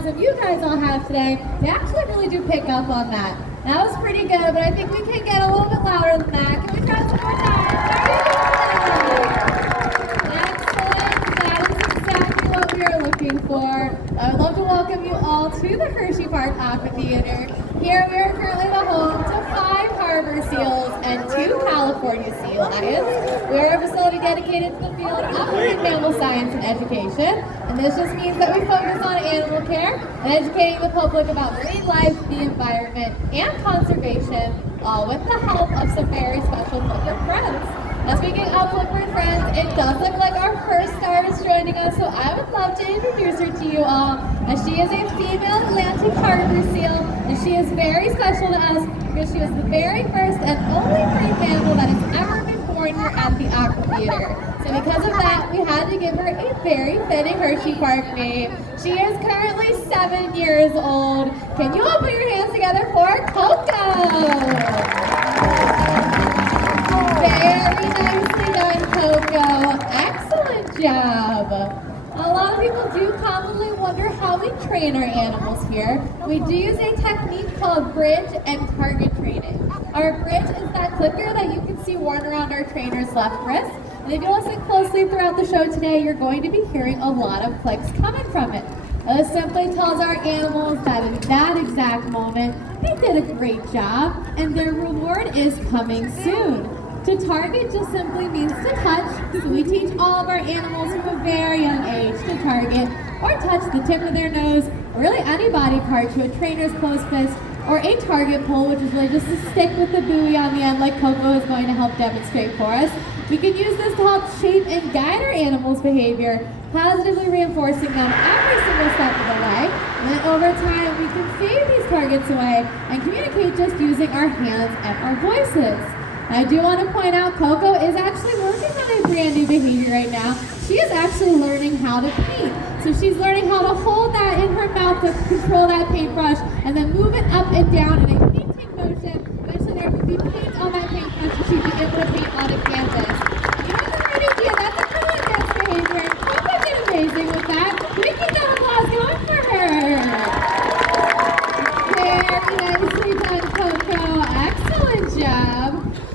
enthusiasm you guys all have today, they actually really do pick up on that. That was pretty good, but I think we can get a little bit louder than that. Can we try this one more time? Excellent. That is exactly what we are looking for. I would love to welcome you all to the Hersheypark Amphitheater. Here we are currently the home to 5 harbor seals and 2 California sea lions. We are a facility dedicated to the field of marine mammal science and education, and this just means that we focus on animal care and educating the public about marine life, the environment, and conservation, all with the help of some very special Flipper friends. Now, speaking of Flipper friends, it does look like our first star is joining us, so I would love to introduce her to you all, as she is a female Atlantic harbor seal, and she is very special to us because she is the very first and only marine mammal that has ever been born here at the Aquatheater. So because of that, we had to give her a very fitting Hersheypark name. She is currently 7 years old. Can you all put your hands together for Coco? Very nicely done, Coco. Excellent job. A lot of people do commonly wonder how we train our animals here. We do use a technique called bridge and target training. Our bridge is that clicker that you can see worn around our trainer's left wrist. And if you listen closely throughout the show today, you're going to be hearing a lot of clicks coming from it. This simply tells our animals that in that exact moment, they did a great job and their reward is coming soon. To target just simply means to touch, so we teach all of our animals from a very young age to target or touch the tip of their nose, or really any body part to a trainer's closed fist, or a target pull, which is really just a stick with the buoy on the end like Coco is going to help demonstrate for us. We can use this to help shape and guide our animals' behavior, positively reinforcing them every single step of the way. And then over time, we can fade these targets away and communicate just using our hands and our voices. I do want to point out Coco is actually working on a brand new behavior right now. She is actually learning how to paint. So she's learning how to hold that in her mouth to control that paintbrush and then move it up and down in a painting motion. Eventually there will be paint on that paintbrush and she'll be able to paint on a canvas. You know, that's a great idea. That's a cool advanced behavior. Coco did amazing with that. Can we keep that applause going for her? Very nicely done, Coco. Excellent job.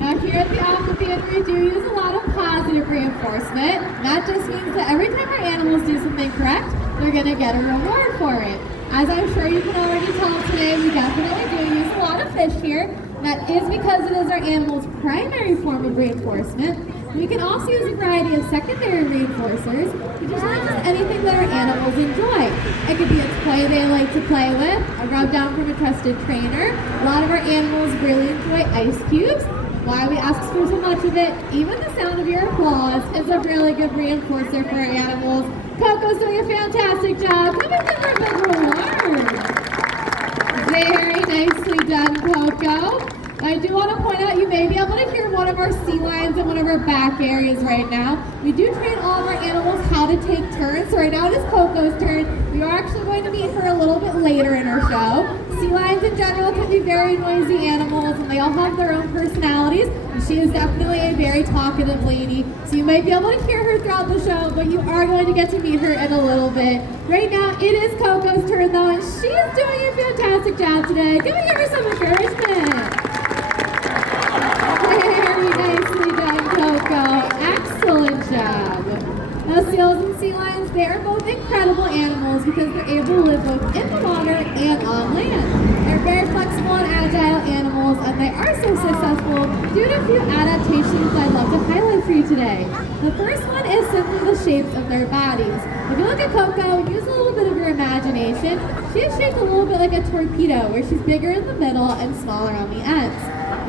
Now here at the Aquatheater, we do use a lot of positive reinforcement. That just means that every time our animals do something correct, they're going to get a reward for it. As I'm sure you can already tell today, we definitely do use a lot of fish here. That is because it is our animal's primary form of reinforcement. We can also use a variety of secondary reinforcers, which is not just anything that our animals enjoy. It could be a toy they like to play with, a rub down from a trusted trainer. A lot of our animals really enjoy ice cubes. Why we ask for so much of it, even the sound of your applause is a really good reinforcer for our animals. Coco's doing a fantastic job. Come and give her a big reward. Very nicely done, Coco. I do want to point out you may be able to hear one of our sea lions in one of our back areas right now. We do train all of our animals how to take turns. So right now it is Coco's turn. We are actually going to meet her a little bit later in our show. Sea lions in general can be very noisy animals and they all have their own personalities. And she is definitely a very talkative lady. So you might be able to hear her throughout the show, but you are going to get to meet her in a little bit. Right now it is Coco's turn though, and she is doing a fantastic job today. Can we give her some encouragement? Very nicely done, Coco. Excellent job. Now, seals and sea lions, they are both incredible animals because they're able to live both in the water and on land. They're very flexible and agile animals, and they are so successful due to a few adaptations I'd love to highlight for you today. The first one is simply the shapes of their bodies. If you look at Coco, use a little bit of your imagination. She is shaped a little bit like a torpedo, where she's bigger in the middle and smaller on the ends.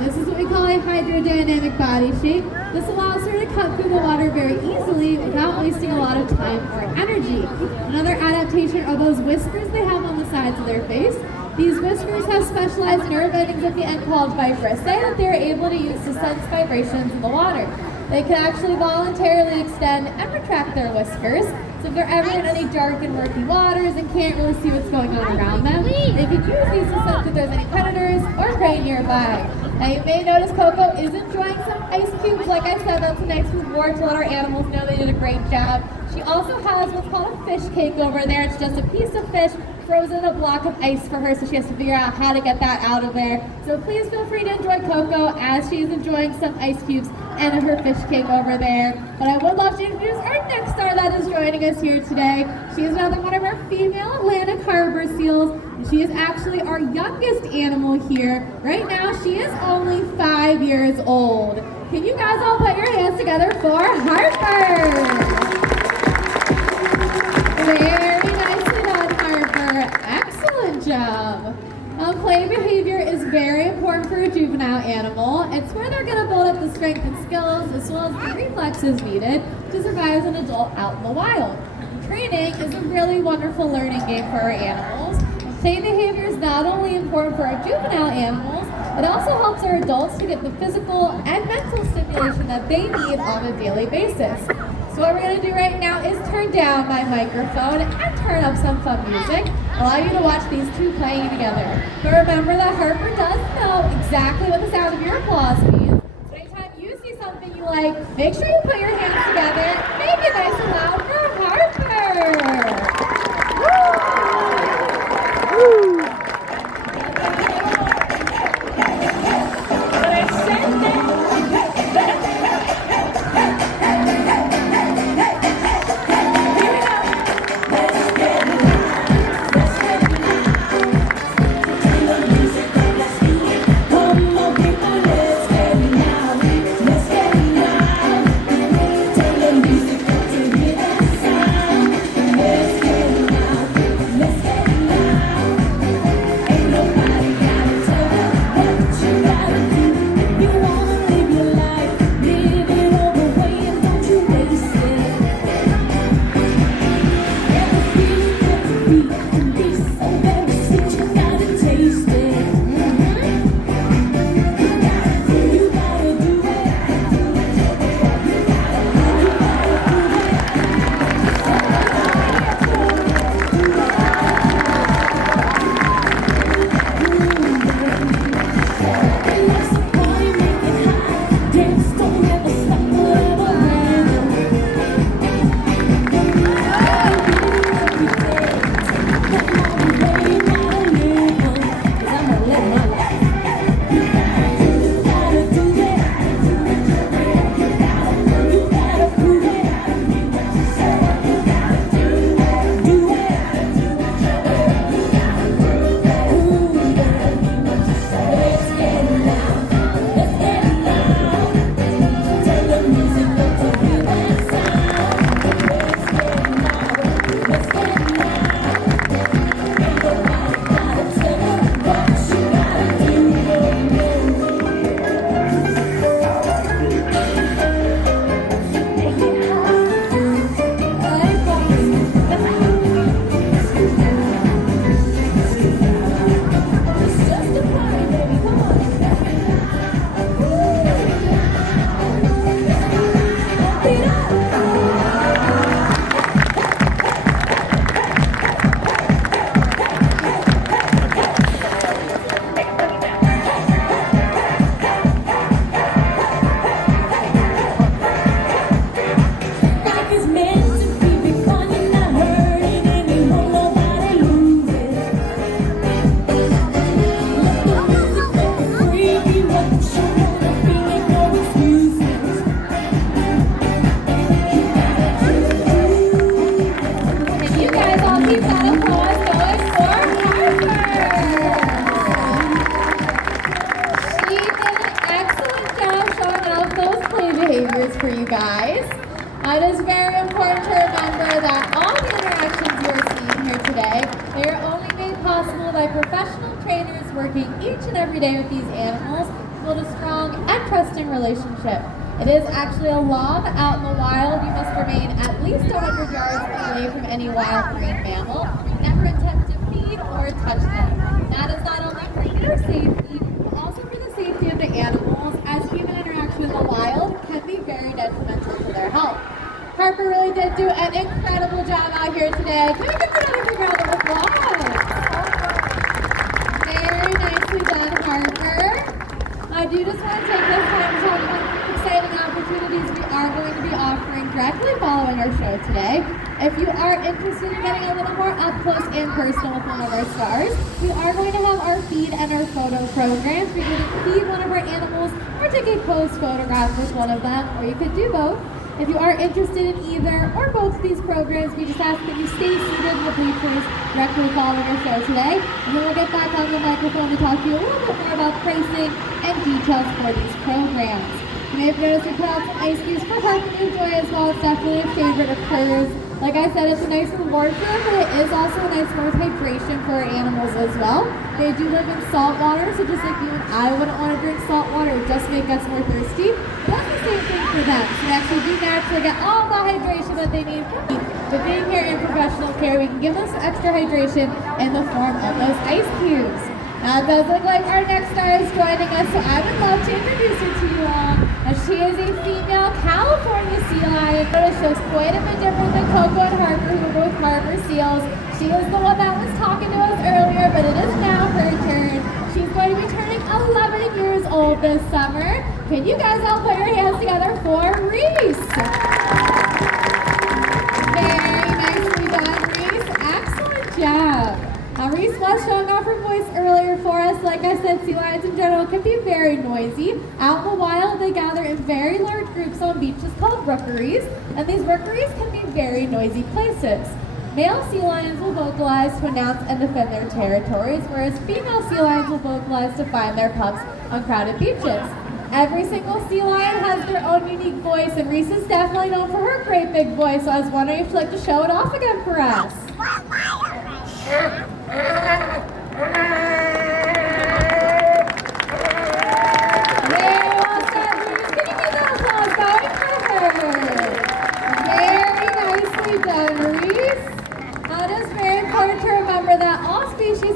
This is what we call a hydrodynamic body shape. This allows her to cut through the water very easily without wasting a lot of time or energy. Another adaptation are those whiskers they have on the sides of their face. These whiskers have specialized nerve endings at the end called vibrissae that they're able to use to sense vibrations in the water. They can actually voluntarily extend and retract their whiskers. So if they're ever in any dark and murky waters and can't really see what's going on around them, they can use these to sense if there's any predators or prey nearby. Now you may notice Coco is enjoying some ice cubes. Like I said, that's a nice reward to let our animals know they did a great job. She also has what's called a fish cake over there. It's just a piece of fish frozen a block of ice for her, so she has to figure out how to get that out of there. So please feel free to enjoy Coco as she's enjoying some ice cubes and her fish cake over there. But I would love to introduce our next star that is joining us here today. She is another one of our female Atlantic Harbor seals. She is actually our youngest animal here. Right now, she is only 5 years old. Can you guys all put your hands together for Harper? Very nicely done, Harper. Excellent job. Play behavior is very important for a juvenile animal. It's where they're going to build up the strength and skills as well as the reflexes needed to survive as an adult out in the wild. Training is a really wonderful learning game for our animals. Play behavior is not only important for our juvenile animals, it also helps our adults to get the physical and mental stimulation that they need on a daily basis. So what we're going to do right now is turn down my microphone and turn up some fun music, allow you to watch these two playing together. But remember that Harper does know exactly what the sound of your applause means. So anytime you see something you like, make sure you put your hands together, make it nice and loud for Harper. Woo! Woo! For you guys. It is very important to remember that all the interactions you are seeing here today, they are only made possible by professional trainers working each and every day with these animals to build a strong and trusting relationship. It is actually a law that out in the wild you must remain at least 100 yards away from any wild marine mammal, never attempt to feed or touch them. That is not only for your safety, but also for the safety of the animals, as human interaction in the wild can be very detrimental to their health. Harper really did do an incredible job out here today. Can we give another big round of applause? Very nicely done, Harper. I do just want to take this time to tell you about exciting opportunities we are going to be offering directly following our show today. If you are interested in getting a little more up close and personal with one of our stars, we are going to have our feed and our photo programs. We can feed one of our animals or take a posed photograph with one of them, or you could do both. If you are interested in either or both of these programs, we just ask that you stay seated in the bleachers directly following our show today, and then we'll get back on the microphone to talk to you a little bit more about pricing and details for these programs. You may have noticed we put out some ice cubes for her to enjoy as well. It's definitely a favorite of hers. Like I said, it's a nice reward for them, but it is also a nice form of hydration for our animals as well. They do live in salt water, so just like you and I wouldn't want to drink salt water, it would just make us more thirsty. But that's the same thing for them. So they actually do naturally get all the hydration that they need from me. But being here in professional care, we can give them some extra hydration in the form of those ice cubes. Now it does look like our next star is joining us, so I would love to introduce her to you all. As she is a female California sea lion, but she looks quite a bit different than Coco and Harper, who are both Harper seals. She was the one that was talking to us earlier, but it is now her turn. She's going to be turning 11 years old this summer. Can you guys all put your hands together for Reese? Very nicely done, Reese. Excellent job. Now, Reese was showing off her voice earlier for us. Like I said, sea lions in general can be very noisy. Out in the wild, they gather in very large groups on beaches called rookeries, and these rookeries can be very noisy places. Male sea lions will vocalize to announce and defend their territories, whereas female sea lions will vocalize to find their pups on crowded beaches. Every single sea lion has their own unique voice, and Reese is definitely known for her great big voice, so I was wondering if you'd like to show it off again for us.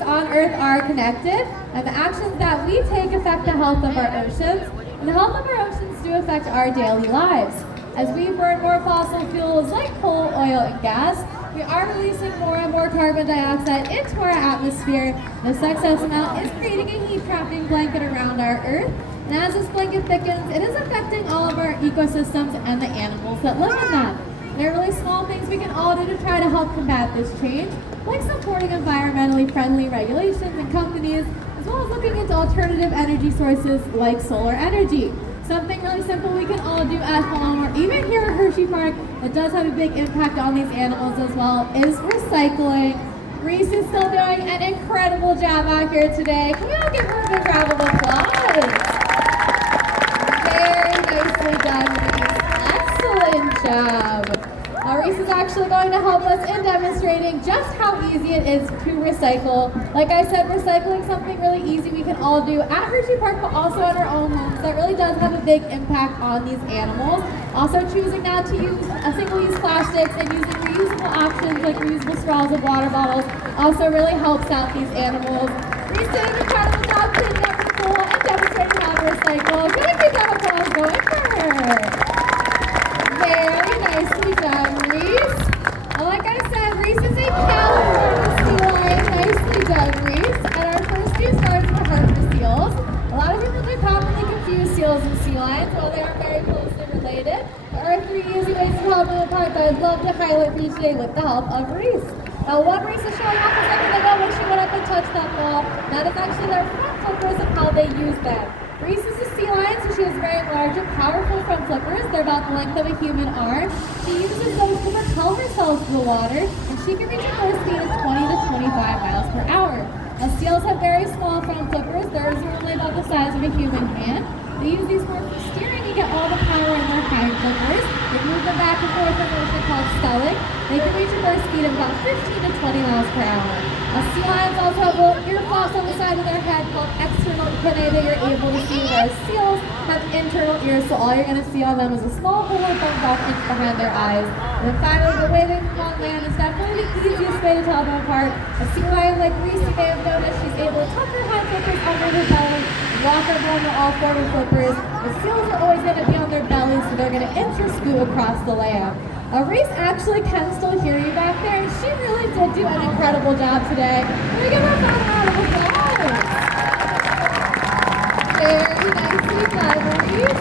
On Earth are connected, and the actions that we take affect the health of our oceans, and the health of our oceans do affect our daily lives. As we burn more fossil fuels like coal, oil, and gas, we are releasing more and more carbon dioxide into our atmosphere. This excess amount is creating a heat trapping blanket around our Earth, and as this blanket thickens, it is affecting all of our ecosystems and the animals that live in them. There are really small things we can all do to try to help combat this change, like supporting environmentally friendly regulations and companies, as well as looking into alternative energy sources like solar energy. Something really simple we can all do at home, or even here at Hersheypark, that does have a big impact on these animals as well, is recycling. Reese is still doing an incredible job out here today. Can we all give her a big round of applause? Very nicely done, Reese. Excellent job. Reese is actually going to help us in demonstrating just how easy it is to recycle. Like I said, recycling is something really easy we can all do at Hersheypark, but also at our own homes. That really does have a big impact on these animals. Also, choosing not to use single-use plastics and using reusable options like reusable straws of water bottles also really helps out these animals. Reese did an incredible job cleaning up the pool and demonstrating how to recycle. Can we keep that applause going for her? Very nicely done, Reese. Like I said, Reese is a California sea lion. Nicely done, Reese. And our first few stars were Harper seals. A lot of people do commonly confuse seals and sea lions, while they are very closely related. There are 3 easy ways to tell them apart that I'd love to highlight for you today with the help of Reese. Now, one Reese is showing off a second ago when she went up and touched that ball. That is actually their front flippers and how they use them. Reese is a sea lion, so she has very large and powerful front flippers. They're about the length of a human arm. She uses those to propel herself through the water, and she can reach a force speed of 20 to 25 miles per hour. Now, seals have very small front flippers. Theirs are only about the size of a human hand. They use these more for steering to get all the power in their hind flippers. They move them back and forth in a motion called sculling. They can reach a burst speed of about 15 to 20 miles per hour. Sea lions also have little ear flaps on the side of their head called external antennae that you're able to see, whereas seals have internal ears, so all you're going to see on them is a small hole or bump off inch behind their eyes. And then finally, the way they move on land is definitely the easiest way to tell them apart. A sea lion like Reese, you may have noticed, she's able to tuck her hind flippers under her belly, walk around with all 4 of her flippers. The seals are always going to be on their bellies, so they're going to interscoot across the land. Reese actually can still hear you back there, and she really did do an incredible job today. Can we give her a round of applause? Very nicely done, Reese.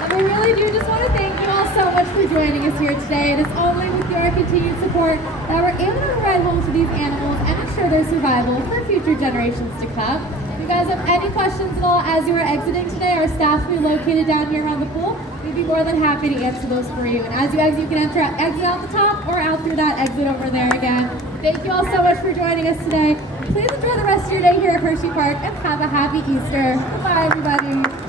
And we really do just want to thank you all so much for joining us here today. It is only with your continued support that we're able to provide homes to these animals and ensure their survival for future generations to come. If you guys have any questions at all as you are exiting today, our staff will be located down here around the pool. We'd be more than happy to answer those for you. And as you exit, you can exit out the top or out through that exit over there again. Thank you all so much for joining us today. Please enjoy the rest of your day here at Hersheypark and have a happy Easter. Bye, everybody.